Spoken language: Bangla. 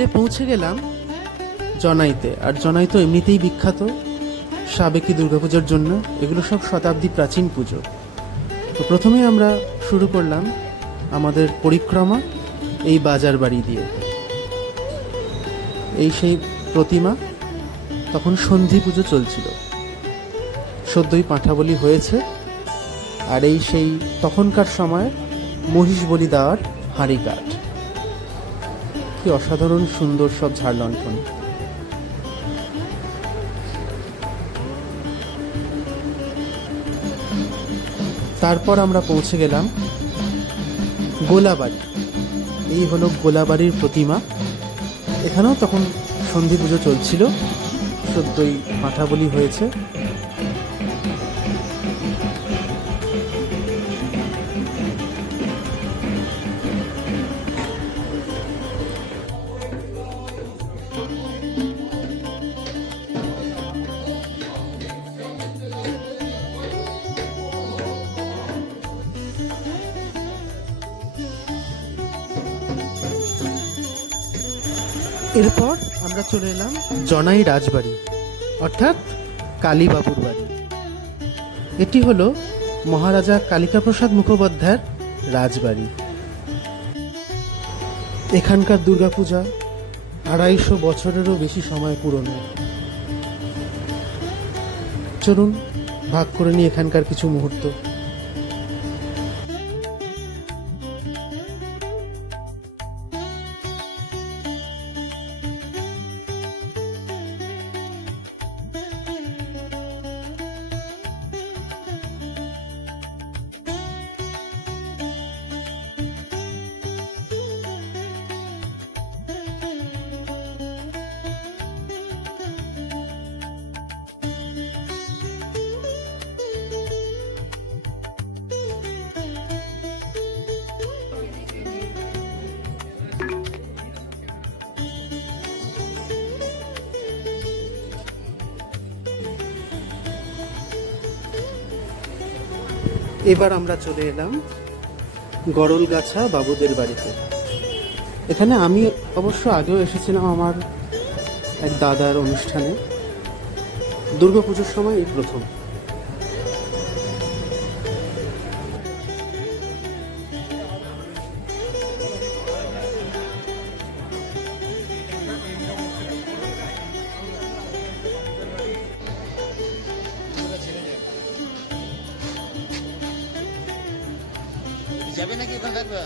বিকেলে পৌঁছে গেলাম জনাইতে। আর জনাই তো এমনিতেই বিখ্যাত সাবেকি দুর্গাপূজার জন্য। এগুলো সব শতাব্দী প্রাচীন পুজো। তো প্রথমে আমরা শুরু করলাম আমাদের পরিক্রমা এই বাজার বাড়ি দিয়ে। এই সেই প্রতিমা, তখন সন্ধি পুজো চলছিল, সদ্যই পাঁঠা বলি হয়েছে। আর এই সেই তখনকার সময় মহিষ বলি দেওয়ার হাঁড়ি কাঠ। কি অসাধারণ সুন্দর সব ঝাড়লণ্ঠন। তারপর আমরা পৌঁছে গেলাম গোলাবাড়ি। এই হলো গোলাবাড়ির প্রতিমা। এখানেও তখন সন্ধি পুজো চলছিল, সদ্যই পাঁঠা বলি হয়েছে। এরপর আমরা চলে এলাম জনাই রাজবাড়ি, অর্থাৎ কালীবাবুর বাড়ি। এটি হলো মহারাজা কালিকাপ্রসাদ মুখোপাধ্যায়ের রাজবাড়ি। এখানকার দুর্গাপূজা 250 বছরেরও বেশি সময় পুরনো। চলুন ভাগ করে নিই এখানকার কিছু মুহূর্ত। এবার আমরা চলে এলাম গড়লগাছা বাবুদের বাড়িতে। এখানে আমি অবশ্য আগেও এসেছিলাম আমার এক দাদার অনুষ্ঠানে। দুর্গাপুজোর সময় এই প্রথম। যাবে নাকি ওখানে থাকবে?